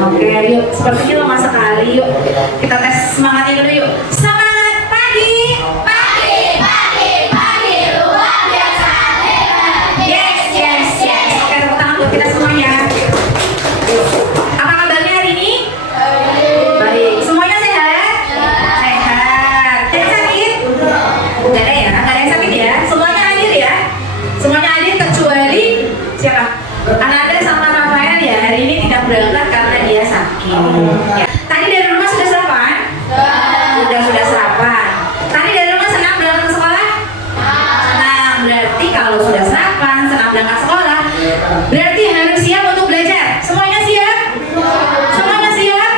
Oke, yuk. Sepertinya lemah sekali. Yuk, kita tes semangatnya dulu yuk. Semangat pagi. Pagi, pagi, pagi, luar biasa hebat. Yes, yes, yes. Oke, tepuk tangan buat kita semuanya. Apa kabarnya hari ini? Baik. Semuanya sehat? Sehat. Ada yang sakit? Gak ada ya? Gak ada yang sakit ya? Semuanya hadir ya? Semuanya hadir kecuali siapa? Ananda sama Rafael ya hari ini tidak berangkat karena dia sakit. Ya. Tadi dari rumah sudah sarapan? Sudah sarapan. Tadi dari rumah senang berangkat ke sekolah? Senang. Berarti kalau sudah sarapan, senang berangkat sekolah, berarti harus siap untuk belajar. Semuanya siap? Semuanya siap?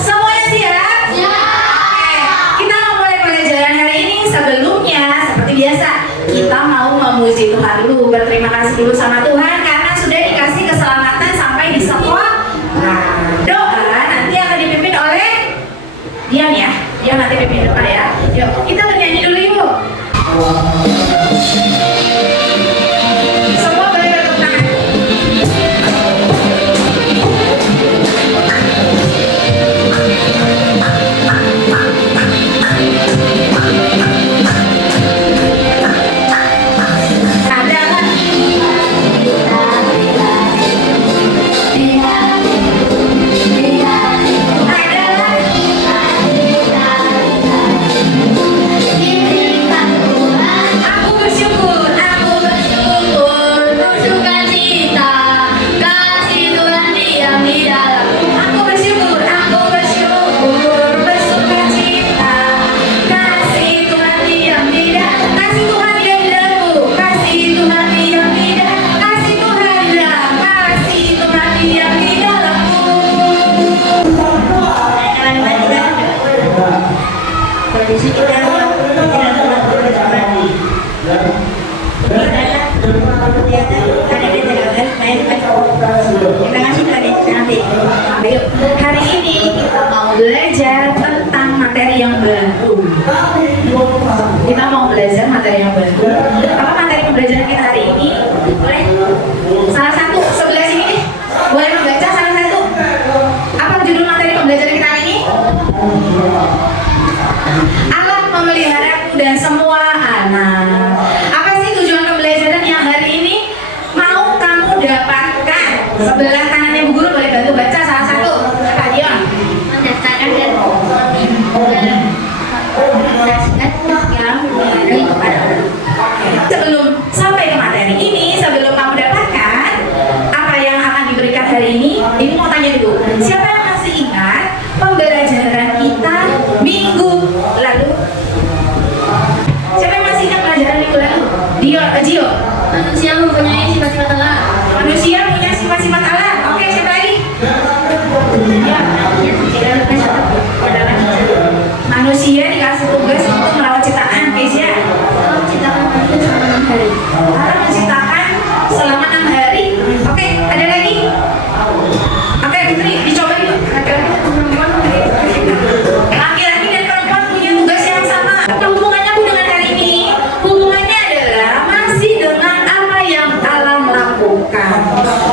Semuanya siap? Oke. Kita mau mulai pelajaran hari ini. Sebelumnya seperti biasa kita mau memuji Tuhan dulu, berterima kasih dulu sama Tuhan karena sudah dikasih keselamatan sampai di sekolah. Nah, doa nanti akan dipimpin oleh Dian ya. Dia nanti pimpin doa ya. Yuk, kita bernyanyi dulu yuk. Semua boleh bertepuk tangan. Aku bersyukur, Sukacita, kasih Tuhan diam di dalam. aku bersyukur, bersukacita. Kasih Tuhan diam di dalam, kasih Tuhan diam di dalamku, kasih Tuhan diam di dalam, kasih Tuhan diam, kasih Tuhan diam di dalamku. Kondisi kita tidak dapat berjalan. Terima kasih tadi nanti. Ayo, hari ini kita mau belajar tentang materi yang baru. Kita mau belajar materi yang baru. Apa materi pembelajaran kita hari ini? Boleh? Salah satu sebelah sini nih. Boleh membaca salah satu. Apa judul materi pembelajaran kita hari ini? Allah memeliharaku dan semua anak. Apa sih tujuan pembelajaran yang hari ini mau kamu dapatkan? Sebelah kanannya Bu Guru boleh bantu baca salah satu. Kak Dion. Mendasarkan dan mendasarkan yang dari kepada Allah. Sebelum sampai ke materi ini, sebelum kamu dapatkan apa yang akan diberikan hari ini mau tanya dulu. Siapa yang masih ingat pembelajaran kita minggu lalu? Siapa yang masih ingat pelajaran minggu lalu? Gio. Manusia mempunyai sifat-sifat Allah. Manusia punya sifat-sifat Allah. Oke, siapa lagi? Ya. Manusia dikasih tugas untuk merawat ciptaan, guys ya. Allah menciptakan manusia selama 6 hari. Allah menciptakan selama 6 hari. Oke, ada lagi? Oke, Putri, dicoba yuk. Laki-laki dan perempuan punya tugas yang sama. Apa hubungannya Bu dengan hari ini? Hubungannya adalah masih dengan apa yang Allah lakukan.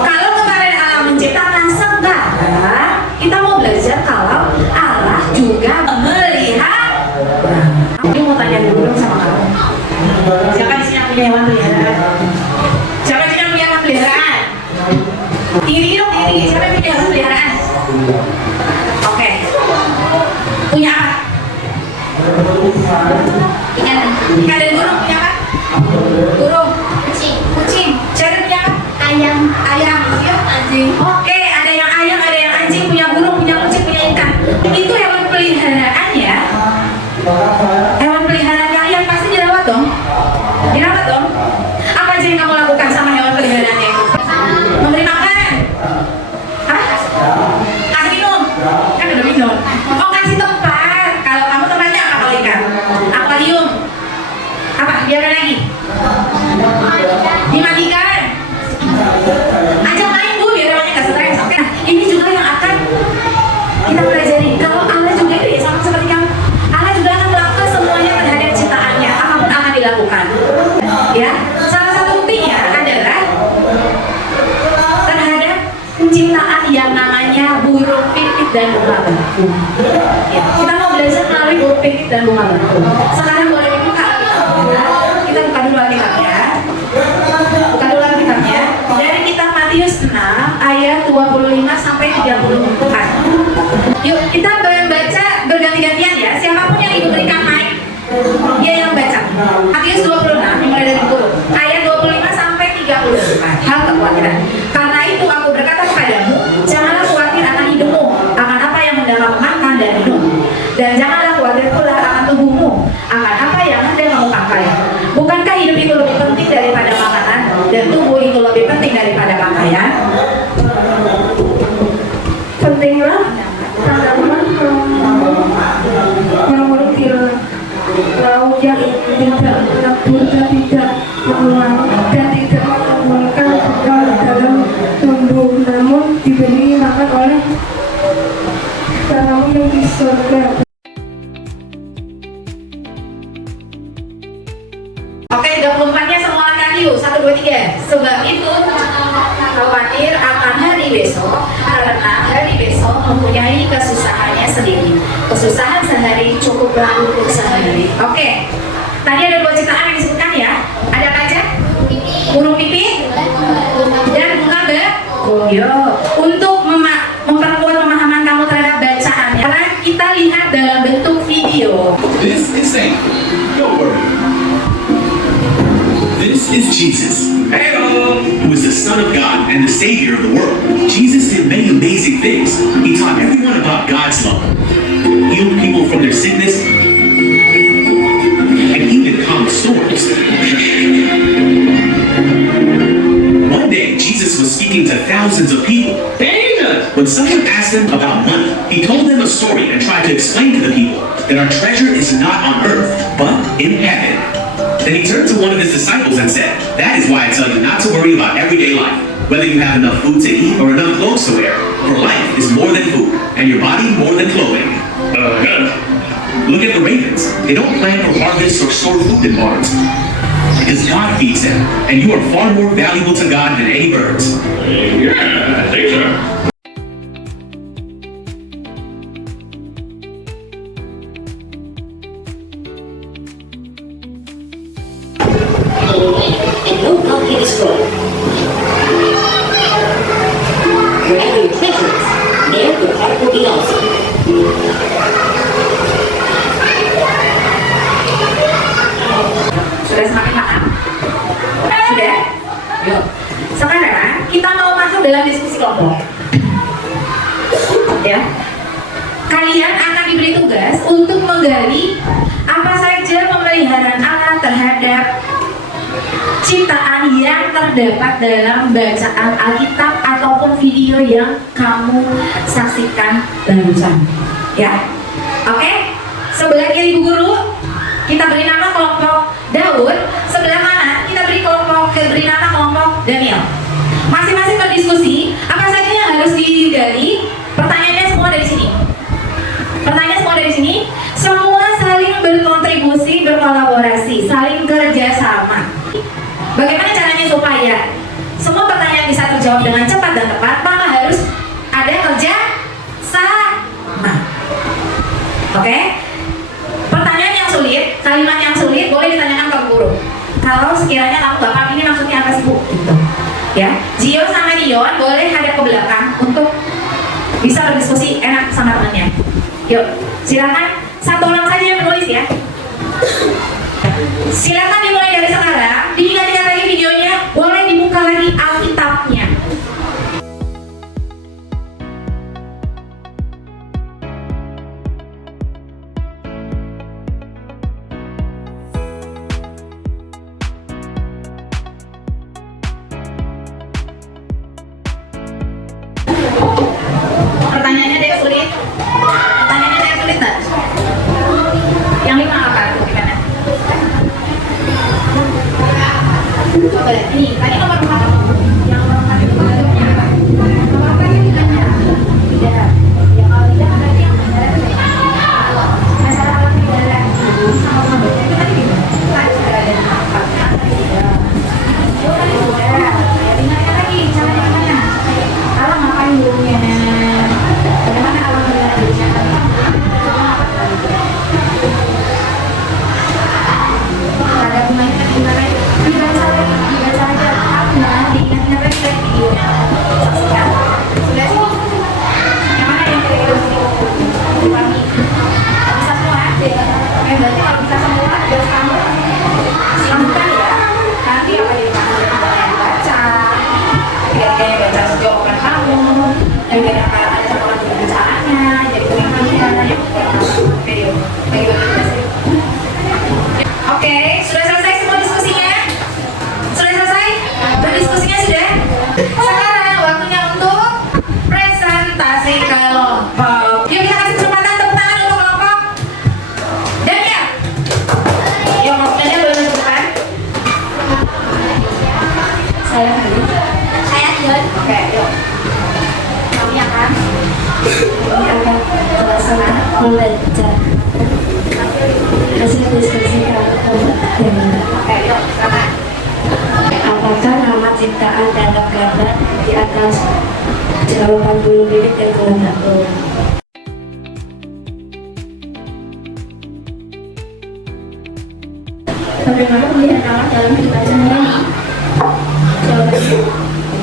Kalau kemarin Allah menciptakan segala, kita mau belajar kalau Allah juga memelihara. Aku mau tanya dulu dong sama kamu. Siapa di sini yang punya hewan peliharaan? Siapa di sini yang punya hewan peliharaan? Tinggi dong, tinggi. Siapa yang punya hewan peliharaan? Oke. Punya apa? Ikan, Ikan dan burung punya apa? Burung. kucing, Kucing. Siapa yang punya apa? ayam, Ayam. Yuk. anjing. Oke, ada yang ayam, ada yang anjing, punya burung, punya kucing, punya ikan. Itu hewan peliharaan ya. Hewan peliharaan kalian pasti dirawat dong. Dirawat dong. Apa aja yang kamu lakukan sama hewan peliharaannya itu? Memberi makan. Hah? Kasih minum. Kan udah minum. Oh, kasih tempat. Kalau kamu tempatnya apa kalau ikan? Akuarium. adalah yang namanya burung pipit dan bunga batu. Ya, kita mau belajar melalui burung pipit dan bunga batu. Sekarang boleh dibuka Alkitabnya. Kita buka dulu Alkitabnya. Buka dulu Alkitabnya. Dari kitab Matius 6 ayat 25 sampai 34. Yuk kita baca berganti-gantian ya. Siapapun yang ibu berikan mic, dia yang baca. Matius 26 mulai dari ayat 25 sampai 34. Hal kekhawatiran. Karena itu aku berkata kepadamu, janganlah khawatir akan hidupmu, akan apa yang mendalam makan dan minum, dan janganlah khawatir pula akan tubuhmu, akan apa yang hendak kamu pakai. Bukankah hidup itu lebih penting daripada makanan, dan tubuh itu lebih penting daripada pakaian? Pentinglah tanaman memiliki lauk yang tidak menabur dan tidak mengulang dan tidak menimbulkan bekal dalam tumbuh, namun diberi makan oleh tanaman yang di surga. Oke, 34-nya semua angkat yuk. 1, 2, 3. Sebab itu khawatir akan hari besok, karena hari besok mempunyai kesusahannya sendiri. Kesusahan sehari cukuplah untuk sehari. Oke. Tadi ada 2 ciptaan yang disebutkan ya. Ada apa aja? Burung pipit dan bunga begoyo. Untuk memperkuat pemahaman kamu terhadap bacaannya, kita lihat dalam bentuk video. This is Saint. Don't worry. This is Jesus, who is the Son of God and the Savior of the world. Jesus did many amazing things. He taught everyone about God's love, healed people from their sickness, and even calmed storms. One day, Jesus was speaking to thousands of people. When someone asked him about money, he told them a story and tried to explain to the people that our treasure is not on earth, but in heaven. Then he turned to one of his disciples and said, "That is why I tell you not to worry about everyday life, whether you have enough food to eat or enough clothes to wear. For life is more than food, and your body more than clothing." Look at the ravens. They don't plant or harvest or store food in barns, because God feeds them, and you are far more valuable to God than any birds. Yeah, I think so. And no power can destroy. Wherever your treasure is, there your heart will be also. Sudah semakin paham? Sudah? Yuk. Sekarang kita mau masuk dalam diskusi kelompok. Ya. Kalian akan diberi tugas untuk menggali apa saja pemeliharaan Allah terhadap ciptaan yang terdapat dalam bacaan Alkitab ataupun video yang kamu saksikan barusan. Ya. Oke? Sebelah kiri Bu Guru kita beri nama kelompok Daud, sebelah kanan kita beri nama kelompok Daniel. Masing-masing berdiskusi apa saja yang harus digali. Pertanyaannya semua dari sini. Pertanyaan semua dari sini. Semua saling berkontribusi, berkolaborasi, saling kerjasama. Bagaimana caranya supaya semua pertanyaan bisa terjawab dengan cepat dan tepat? Maka harus ada kerja sama. Oke? Pertanyaan yang sulit, kalimat yang sulit boleh ditanyakan ke guru. Kalau sekiranya kamu gak paham ini maksudnya apa sih Bu? Gitu. Ya, Gio sama Dion boleh hadap ke belakang untuk bisa berdiskusi enak sama temannya. Yuk, silakan satu orang saja yang menulis ya. Silakan dimulai dari sekarang. Diingat-ingat lagi videonya, boleh dibuka lagi Alkitabnya. Pertanyaannya ada yang sulit? Pertanyaannya ada yang sulit tak? Yang 5 apa? Gimana? Coba lihat ini, tadi nomor 4. Yang nomor 4 itu bentuknya apa? Nomor 4 itu bentuknya tidak. Ya kalau tidak berarti yang benar itu masalah alam tidak sama sama itu tadi gimana? Tadi sudah ada 4, tadi tidak. Oh tadi sudah. Ya dengarkan lagi, cara gimana? Kalau ngapain burungnya? daripada ada satu orang pembicaraannya, jadi pemimpinnya, ya oke yuk, oke, sudah selesai semua diskusinya? Sudah selesai? Berdiskusinya sudah? Sekarang waktunya untuk presentasi kelompok. Yuk kita kasih kesempatan tepuk tangan untuk kelompok Daniel. Yuk kelompok Daniel boleh masuk depan. Saya Halim. Saya Dion. Oke, yuk. Kami akan Melaksanakan membaca hasil diskusi kelompok Daniel. Oke, yuk, silakan. Apakah nama ciptaan dalam gambar di atas jawaban bulu bibit dan gelang batu? bagaimana pemilihan nama dalam kehidupan sehari-hari? Jawabannya,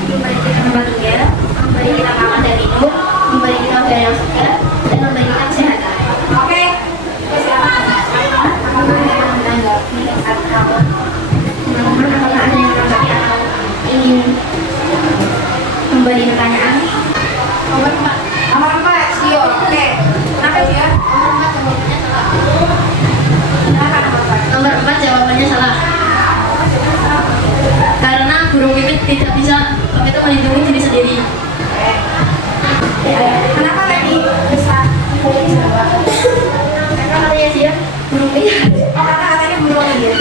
memberi kita tempat tinggal, memberi kita makan dan minum, memberi kita udara yang segar, dan memberi kita kesehatan. Oke. Silakan. Menanggapi atau teman-teman apakah ada yang menanggapi atau ingin memberi pertanyaan? Nomor 4, Dio. Oke. Kenapa dia? Kenapa nomor 4? Nomor 4 jawabannya salah. Karena burung pipit tidak bisa itu melindungi diri sendiri. Kenapa tadi bisa jawab? Katanya dia burung pipit. Oh, karena katanya burung liar.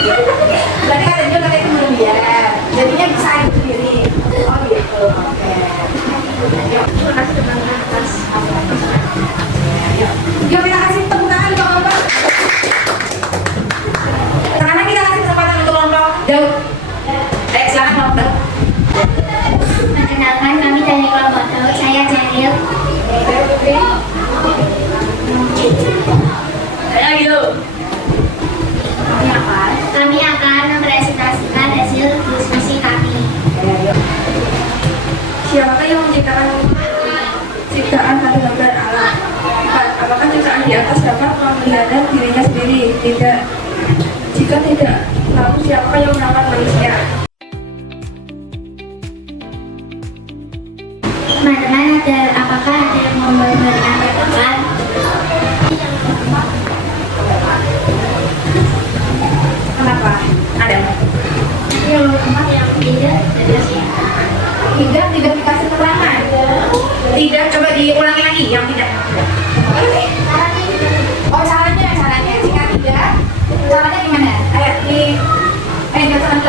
Berarti kata dia katanya itu burung liar. Jadinya bisa hidup sendiri. Oh gitu. Oke. Yuk. Terima kasih teman-teman atas Yuk kita kasih tepuk tangan untuk kelompok. Sekarang kita kasih kesempatan untuk kelompok Daud. Silakan kelompok Daud. Perkenalkan, kami dari kelompok Daud. Saya Janil. Saya gitu. Kami akan mempresentasikan hasil diskusi kami. Siapa yang menciptakan ciptaan pada gambar Allah? 4. Apakah ciptaan di atas dapat memelihara dirinya sendiri? Tidak. Jika tidak, lalu siapa yang merawat manusia? Teman-teman, apakah ada yang mau memberikan tanggapan? Kenapa? Ada. Yang keempat yang tidak jelas. Tidak dikasih keterangan. Tidak, coba diulangi lagi yang tidak. Oh caranya. Jika tidak, caranya gimana? Ayo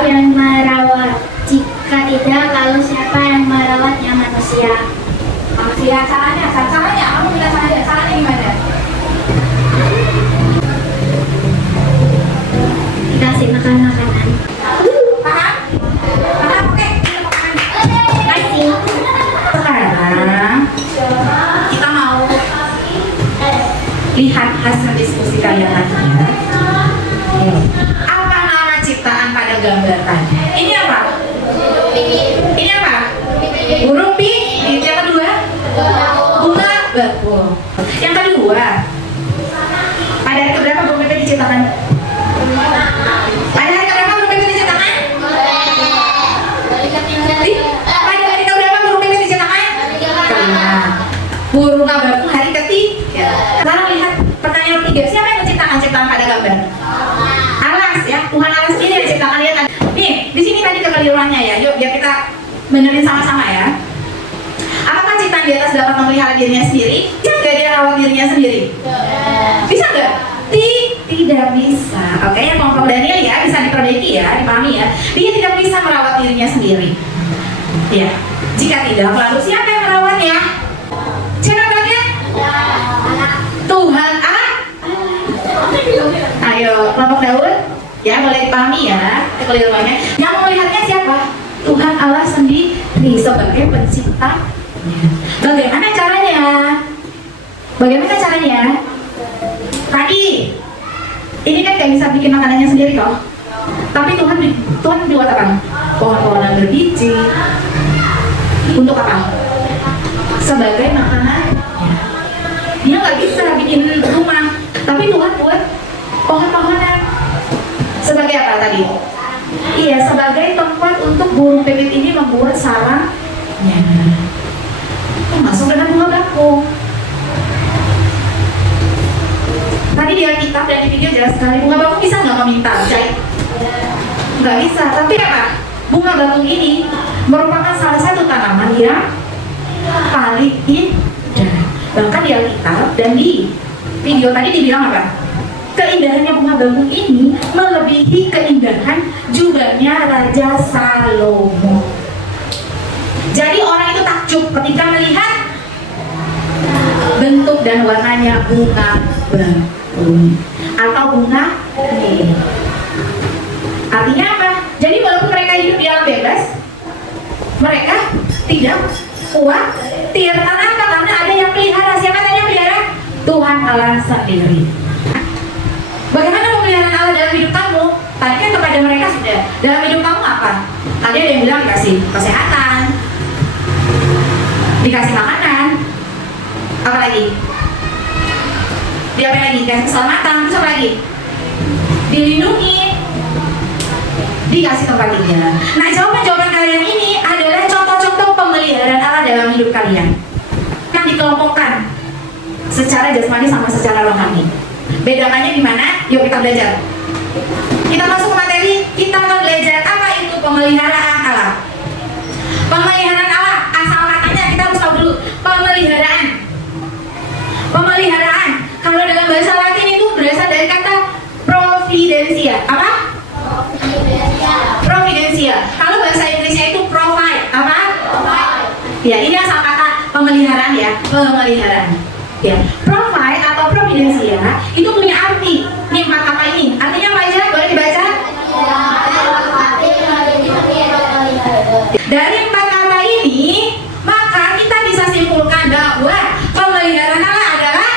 Yang merawat. Jika tidak, lalu siapa yang merawatnya? Manusia. manusia. Caranya. Kamu bilang caranya. Caranya gimana? Dikasih makan makanan. Paham? Oke. Kasih. Sekarang kita mau lihat hasil diskusi kalian tadi ya. Apa nama ciptaan pada gambar tadi? Ini apa? Burung pipit. Yang kedua? Bunga bakul. Yang kedua, pada hari keberapa burung pipit diciptakan? Pada hari keberapa burung pipit diciptakan? Pada hari keberapa burung pipit diciptakan? Kelima. Burung bakul hari ketiga. Sekarang lihat pertanyaan ketiga. Siapa yang menciptakan ciptaan pada gambar? Alas ya, Tuhan Allah sendiri yang menciptakan. Lihat nih, di sini tadi kekeliruannya ya. Yuk biar kita benerin sama-sama ya. Apakah ciptaan di atas dapat memelihara dirinya sendiri? Bisa nggak dia rawat dirinya sendiri? Bisa nggak? Tidak bisa. Oke, yang kelompok Daniel ya bisa diperbaiki ya, dipahami ya. Dia tidak bisa merawat dirinya sendiri. Ya. Jika tidak, lalu siapa yang merawatnya? Siapa yang merawatnya? Tuhan Allah. Ayo, kelompok Daud. Ya, boleh dipahami ya kekeliruannya. Yang melihatnya siapa? Tuhan Allah sendiri sebagai pencipta. Bagaimana caranya? Tadi ini kan gak bisa bikin makanannya sendiri toh. Tapi Tuhan buat apa? Pohon-pohonan berbiji. Untuk apa? Sebagai makanan. Dia nggak bisa bikin rumah, tapi Tuhan buat pohon-pohonan. Sebagai apa tadi? Iya, sebagai tempat untuk burung pipit ini membuat sarangnya. Masuk dengan kampung. Tadi di Alkitab dan di video jelas sekali, bunga bakung bisa nggak meminta jahit? Nggak bisa, tapi apa? Bunga bakung ini merupakan salah satu tanaman yang paling indah. Bahkan di Alkitab dan di video tadi dibilang apa? Keindahannya bunga bakung ini melebihi keindahan jubahnya Raja Salomo. Jadi orang itu takjub ketika melihat bentuk dan warnanya bunga bakung atau bunga ini. Artinya apa? Jadi walaupun mereka hidup di alam bebas, mereka tidak khawatir. Karena apa? Karena ada yang pelihara. Siapa tadi yang pelihara? Tuhan Allah sendiri. Bagaimana pemeliharaan Allah dalam hidup kamu? Tadi kan kepada mereka sudah. Dalam hidup kamu apa? Tadi ada yang bilang dikasih kesehatan, dikasih makanan, apa lagi? Dia apa lagi? Dikasih keselamatan, terus apa lagi? Dilindungi, dikasih tempat tinggal. Nah, jawaban-jawaban kalian ini adalah contoh-contoh pemeliharaan Allah dalam hidup kalian yang dikelompokkan secara jasmani sama secara rohani. Bedakannya di mana? Yuk kita belajar. Kita masuk ke materi, kita akan belajar apa itu pemeliharaan Allah. Pemeliharaan Allah, asal katanya kita harus tahu dulu. Pemeliharaan. Pemeliharaan. Kalau dalam bahasa Latin itu berasal dari kata providentia. Apa? Providentia. Kalau bahasa Inggrisnya itu provide. Apa? Ya, ini asal kata pemeliharaan ya. Pemeliharaan. Ya, provide atau providentia itu punya arti. Nih 4 kata ini. Artinya apa aja? Boleh dibaca? Dari 4 kata ini, maka kita bisa simpulkan bahwa pemeliharaan Allah adalah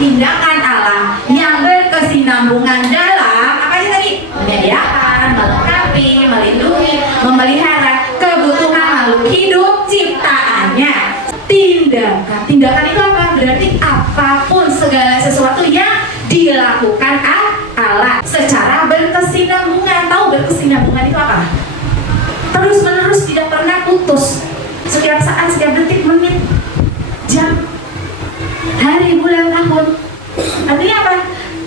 tindakan Allah yang berkesinambungan dalam apa sih tadi? Menyediakan, melengkapi, melindungi, memelihara kebutuhan makhluk hidup ciptaannya. Tindakan itu apa? Berarti apapun segala sesuatu yang dilakukan Allah secara berkesinambungan. Tahu berkesinambungan itu apa? Terus menerus, tidak pernah putus. Setiap saat, setiap detik, menit, jam, hari, bulan, tahun. Artinya apa?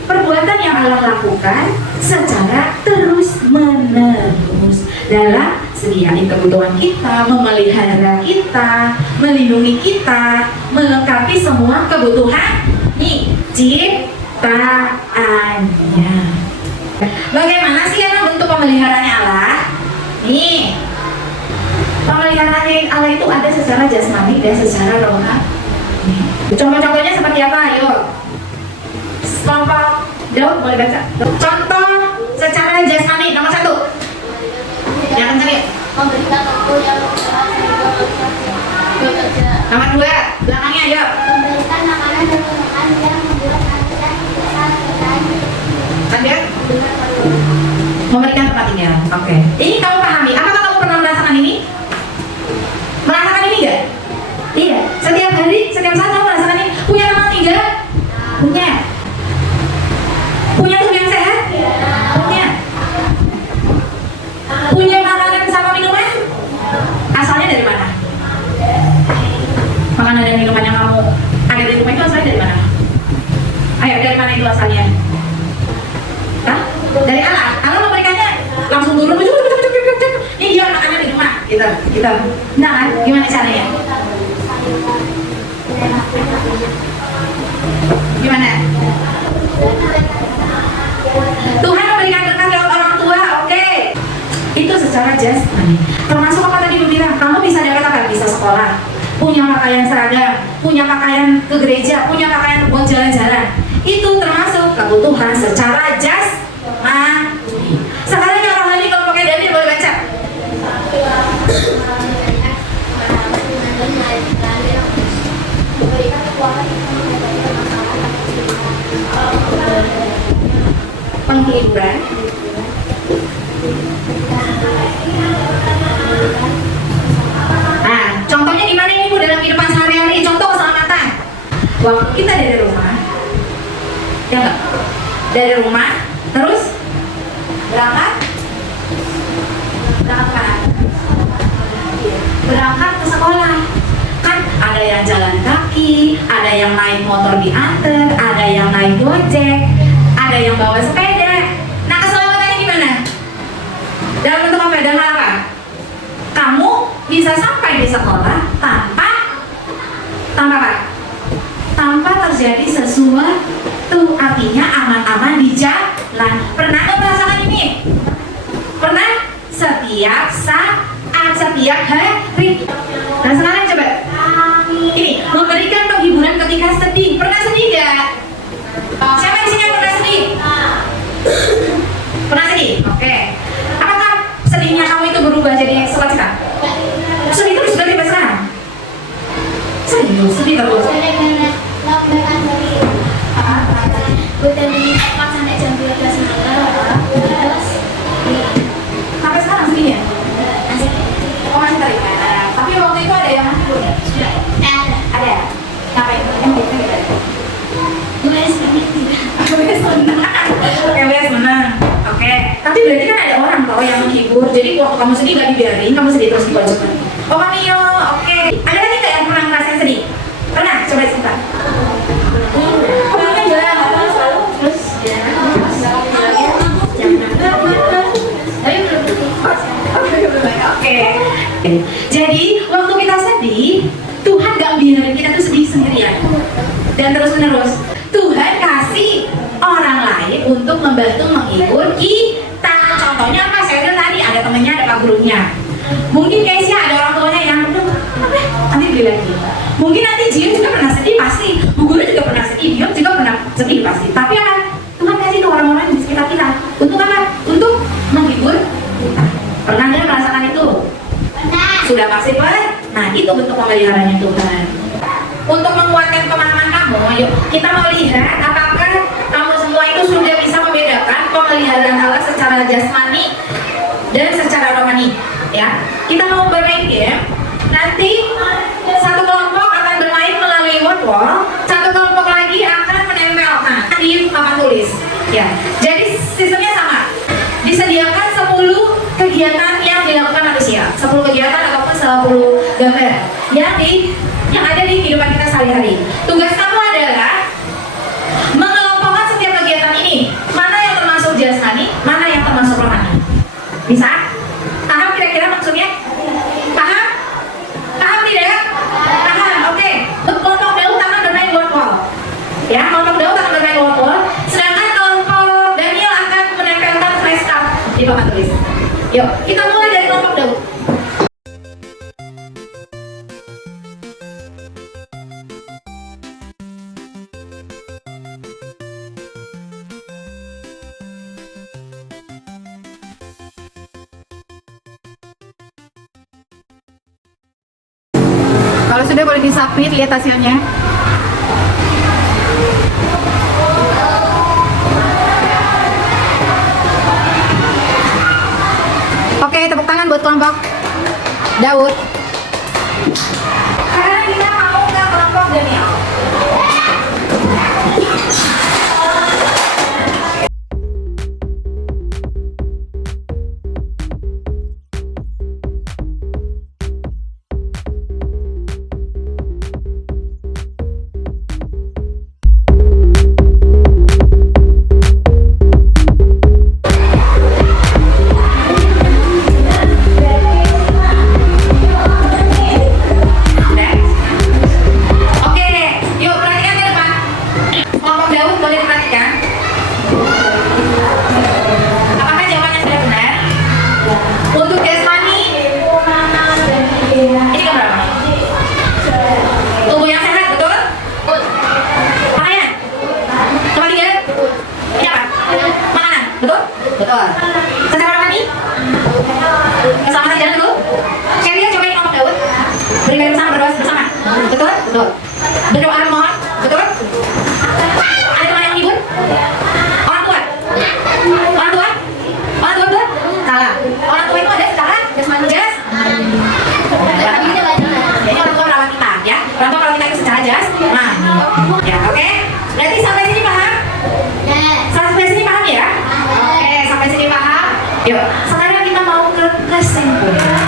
Perbuatan yang Allah lakukan secara terus menerus dalam sediain kebutuhan kita, memelihara kita, melindungi kita, melengkapi semua kebutuhan nih ciptaannya. Bagaimana sih emang bentuk pemeliharaannya Allah? Nih, pemeliharaan Allah itu ada secara jasmani dan secara rohani. Contoh-contohnya seperti apa? Ayo, kelompok Daud boleh baca. Contoh secara jasmani nomor 1. Yang kencang ya? Memberikan waktu yang bekerja. Nomor 2, belakangnya ayo. Memberikan makanan dan minuman yang membuat manusia bisa bertani. Lanjut. Memberikan tempat tinggal. Oke. Ini kamu pahami? Apakah kamu pernah merasakan ini? Merasakan ini enggak? Iya. Setiap hari, setiap saat kamu merasakan ini. Punya tempat tinggal? Punya. Punya tubuh yang sehat? Punya. Punya makanan sama minuman? Asalnya dari mana? Makanan dan minuman yang kamu ada di rumah itu asalnya dari mana? Ayo, dari mana itu asalnya? Hah? Dari Allah. Allah memberikannya langsung turun. Ini dia makanan di rumah. Gitu. Nah kan, gimana caranya? Gimana? Tuhan memberikan berkat lewat orang tua, oke. Itu secara jasmani. Termasuk apa tadi bilang, kamu bisa dapat apa? Bisa sekolah, punya pakaian seragam, punya pakaian ke gereja, punya pakaian buat jalan-jalan. Itu termasuk kebutuhan secara jasmani. Sekarang yang rohani kalau pakai Daniel boleh baca. Penghiburan. Nah, contohnya gimana ini Bu dalam kehidupan sehari-hari? Contoh keselamatan. Waktu kita dari rumah, ya enggak? Dari rumah, terus berangkat kemana? Berangkat ke sekolah. Kan ada yang jalan kaki, ada yang naik motor diantar, ada yang naik gojek, ada yang bawa sepeda. Nah, keselamatannya gimana? Dalam bentuk apa? Dalam hal apa? Kamu bisa sampai di sekolah tanpa apa? Tanpa terjadi sesuatu, artinya aman-aman di jalan. Pernah nggak merasakan ini? Pernah? Setiap saat, setiap hari. Nah sekarang coba ini, memberikan penghiburan ketika sedih. Pernah sedih nggak? Siapa di sini yang pernah sedih? Pernah sedih? Oke. Apakah sedihnya kamu itu berubah jadi sukacita? Sedih terus berarti sampai sekarang? Sedih terus. Sampai sekarang sedihnya? Oh masih terima. Tapi waktu itu ada yang mati belum? Ada. Ngapain? Yang gitu gitu. WS menang. Oke. Tapi berarti kan ada orang tau yang menghibur. Jadi waktu kamu sedih gak dibiarin, kamu sedih terus di pojokan. Oh Kamio, oke. Ada lagi nggak yang pernah ngerasain sedih? Pernah? Coba sebentar. Oke. Jadi waktu kita sedih, Tuhan gak biarin kita tuh sedih sendirian dan terus-menerus. Tuhan kasih orang lain untuk membantu menghibur kita. Contohnya apa? Saya bilang tadi ada temennya, ada pak gurunya. Mungkin Kesia ada orang tuanya yang nanti beli lagi. Mungkin nanti Jion juga pernah sedih pasti. Bu Guru juga pernah sedih, Dion juga pernah sedih pasti. Tapi apa? Tuhan kasih tuh orang-orang di sekitar kita. Untuk apa? Untuk menghibur kita. Pernah nggak merasakan itu? Sudah pasti nah itu bentuk pemeliharaan Tuhan. Untuk menguatkan pemahaman kamu, yuk kita mau lihat apakah kamu semua itu sudah bisa membedakan pemeliharaan Allah secara jasmani dan secara rohani. Ya, kita mau bermain game. Nanti satu kelompok akan bermain melalui wall, satu kelompok lagi akan menempelkan di papan tulis. Ya, jadi sistemnya sama. Disediakan 10 kegiatan yang dilakukan manusia, 10 kegiatan ataupun 10 gambar yang ada di kehidupan kita sehari-hari. Tugas kamu adalah mengelompokkan setiap kegiatan ini, mana yang termasuk jasmani, mana yang termasuk rohani. Bisa? Paham kira-kira maksudnya? Paham? Paham tidak? Paham, oke. Kelompok Daud akan bermain wall. Ya, kelompok Daud akan bermain wall. Sedangkan kelompok Daniel akan menempelkan flash card di papan tulis. Yuk, kita mulai dari kelompok Daud. Kalau sudah boleh disubmit, lihat hasilnya. Oke, tepuk tangan buat kelompok Daud. Sekarang kita mau ke kelompok Daniel. Betul. Secara rohani? Keselamatan jalan dulu. Sheria cobain kelompok Daud. Beribadah bersama, berdoa bersama. Betul? Betul. Berdoa memohon. Betul? Ada teman yang menghibur? Orang tua? Orang tua? Orang tua betul? Salah. Orang tua itu ada secara jasmani jas. Jadi orang tua merawat kita, ya. Orang tua merawat kita itu secara jasmani. Ya, oke. Berarti sampai sini paham? Sampai sini paham ya? Oke, sampai sini paham? Yuk, sekarang kita mau ke kesimpulan.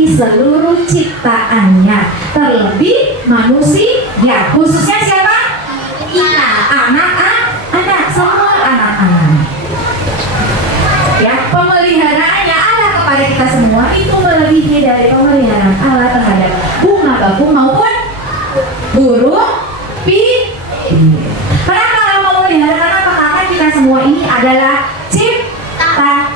bagi seluruh ciptaannya, terlebih manusia. Khususnya siapa? Kita, anak-anak, semua anak-anak. Ya, pemeliharaannya Allah kepada kita semua itu melebihi dari pemeliharaan Allah terhadap bunga bakung maupun burung pipit. Kenapa Allah memelihara? Karena kita semua ini adalah ciptaannya.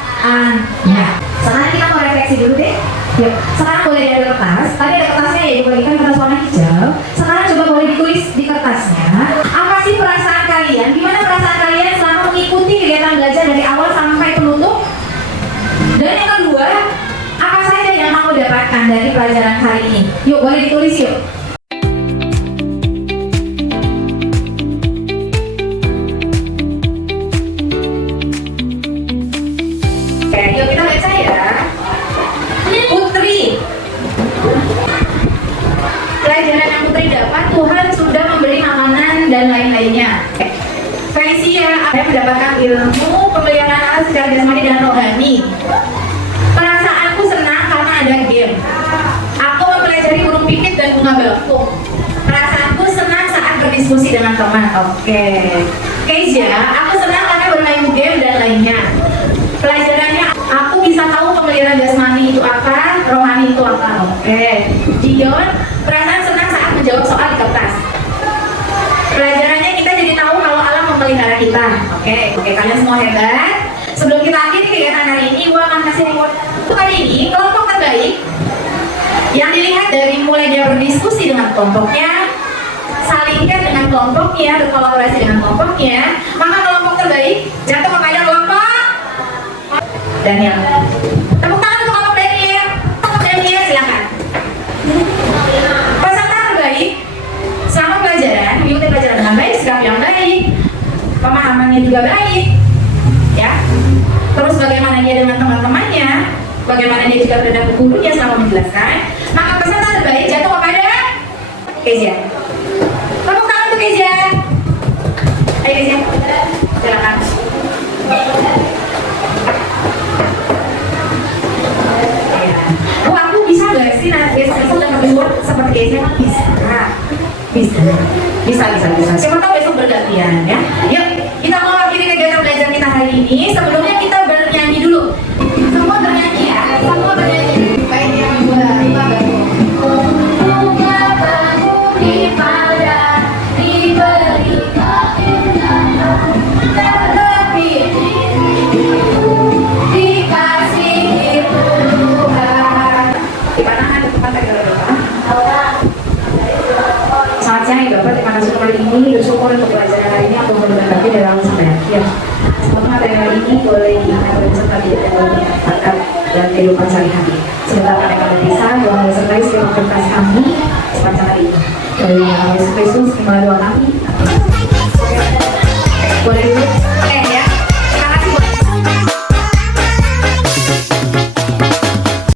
Sekarang kita mau refleksi dulu deh. Yuk, sekarang boleh diambil kertas. Tadi ada kertasnya ya, dibagikan kertas warna hijau. Sekarang coba boleh ditulis di kertasnya. Apa sih perasaan kalian? Gimana perasaan kalian selama mengikuti kegiatan belajar dari awal sampai penutup? Dan yang kedua, apa saja yang kamu dapatkan dari pelajaran hari ini? Yuk, boleh ditulis yuk. Oke, yuk kita baca ya. Putri. Pelajaran yang Putri dapat, Tuhan sudah memberi makanan dan lain-lainnya. Felicia, saya mendapatkan ilmu pemeliharaan Allah secara jasmani dan rohani. Perasaanku senang karena ada game. Aku mempelajari burung pipit dan bunga bakung. Perasaanku senang saat berdiskusi dengan teman. Oke. Kezia, aku senang karena bermain game dan lainnya. Pelajarannya, aku bisa tahu pemeliharaan jasmani itu apa, rohani itu apa. Oke. Dion, perasaan senang saat menjawab soal di kertas. Pelajarannya kita jadi tahu kalau Allah memelihara kita. Oke, kalian semua hebat. Sebelum kita akhiri kegiatan hari ini, gua akan kasih reward. Untuk hari ini, kelompok terbaik yang dilihat dari mulai dia berdiskusi dengan kelompoknya, saling care dengan kelompoknya, berkolaborasi dengan kelompoknya, maka kelompok terbaik jatuh kepada kelompok Daniel. Tepuk tangan untuk kelompok Daniel. Kelompok Daniel, silakan. Peserta terbaik selama pelajaran, mengikuti pelajaran dengan baik, sikap yang baik, pemahamannya juga baik, ya. Terus bagaimana dia dengan teman-temannya, bagaimana dia juga terhadap gurunya selama menjelaskan, maka peserta terbaik jatuh kepada Kezia. Tepuk tangan untuk Kezia. Ayo Kezia, silakan. Bu, aku bisa nggak sih nanti besok dapat reward seperti Kezia? Bisa. Siapa tahu besok bergantian ya. Yuk, kita mau akhiri kegiatan belajar kita hari ini. Sebelumnya kita bernyanyi dulu. Semua bernyanyi ya. Semua bernyanyi. Baik yang bunga bakung. Bunga bakung di padang diberi keindahan, terlebih dikasihi Tuhan. Dipanahan ke tempat agak berapa? Selamat siang Bapak, terima kasih kali ini bersyukur untuk pelajaran hari ini aku berbagi dari awal sampai akhir. Semoga materi hari ini boleh diingat dan serta tidak dimanfaatkan dalam kehidupan sehari-hari. Semoga mereka bisa doa sertai setiap aktivitas kami sepanjang hari ini. Dari Yesus Kristus, kembali doa kami.